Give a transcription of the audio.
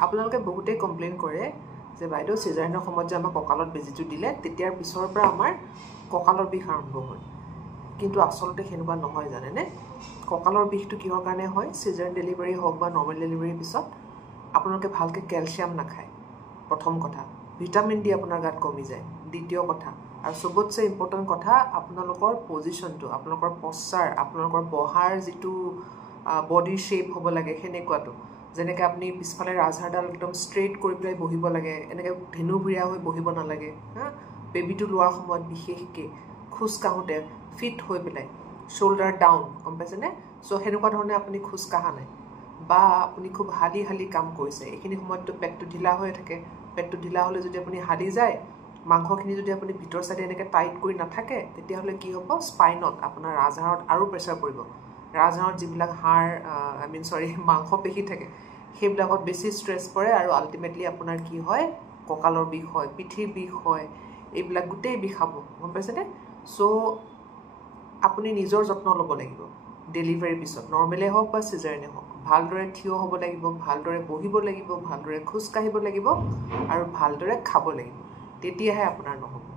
আপোনালোকে বহুতেই কমপ্লেইন কৰে যে বাইদেউ সিজাৰিনৰ সময়ত যে আমাৰ কঁকালত বেজিটো দিলে তেতিয়াৰ পিছৰ পৰা আমাৰ কঁকালৰ বিষ আৰম্ভ হয় কিন্তু আচলতে সেনেকুৱা নহয় জানেনে কঁকালৰ বিষটো কিহৰ কাৰণে হয় সিজাৰিন ডেলিভাৰী হওক বা নৰ্মেল ডেলিভাৰীৰ পিছত আপোনালোকে ভালকৈ কেলছিয়াম নাখায় প্ৰথম কথা ভিটামিন ডি আপোনাৰ গাত কমি যায় দ্বিতীয় কথা আৰু সবতছে ইম্পৰ্টেণ্ট কথা আপোনালোকৰ পজিশ্যনটো আপোনালোকৰ পশ্চাৰ আপোনালোকৰ বহাৰ যিটো বডিৰ শ্বেপ হ'ব লাগে সেনেকুৱাটো যেনেকৈ আপুনি পিছফালে ৰাজহাড়ডাল একদম ষ্ট্ৰেইট কৰি পেলাই বহিব লাগে এনেকৈ ধেনুভুৰীয়া হৈ বহিব নালাগে হা বেবিটো লোৱাৰ সময়ত বিশেষকৈ খোজ কাঢ়োঁতে ফিট হৈ পেলাই শ্বল্ডাৰ ডাউন গম পাইছেনে চ' সেনেকুৱা ধৰণে আপুনি খোজ কাঢ়া নাই বা আপুনি খুব হালি হালি কাম কৰিছে এইখিনি সময়ততো পেটটো ঢিলা হৈ থাকে পেটটো ঢিলা হ'লে যদি আপুনি হালি যায় মাংসখিনি যদি আপুনি ভিতৰ চাইডে এনেকৈ টাইট কৰি নাথাকে তেতিয়াহ'লে কি হ'ব স্পাইনত আপোনাৰ ৰাজহাড়ত আৰু প্ৰেছাৰ পৰিব ৰাজহাড়ত যিবিলাক হাড় মাংসপেশী থাকে সেইবিলাকত বেছি ষ্ট্ৰেছ পৰে আৰু আল্টিমেটলি আপোনাৰ কি হয় কঁকালৰ বিষ হয় পিঠিৰ বিষ হয় এইবিলাক গোটেই বিষাব গম পাইছেনে চ' আপুনি নিজৰ যত্ন ল'ব লাগিব ডেলিভাৰীৰ পিছত নৰ্মেলে হওক বা সিজাৰিনে হওক ভালদৰে থিয় হ'ব লাগিব ভালদৰে বহিব লাগিব ভালদৰে খোজ কাঢ়িব লাগিব আৰু ভালদৰে খাব লাগিব তেতিয়াহে আপোনাৰ নহ'ব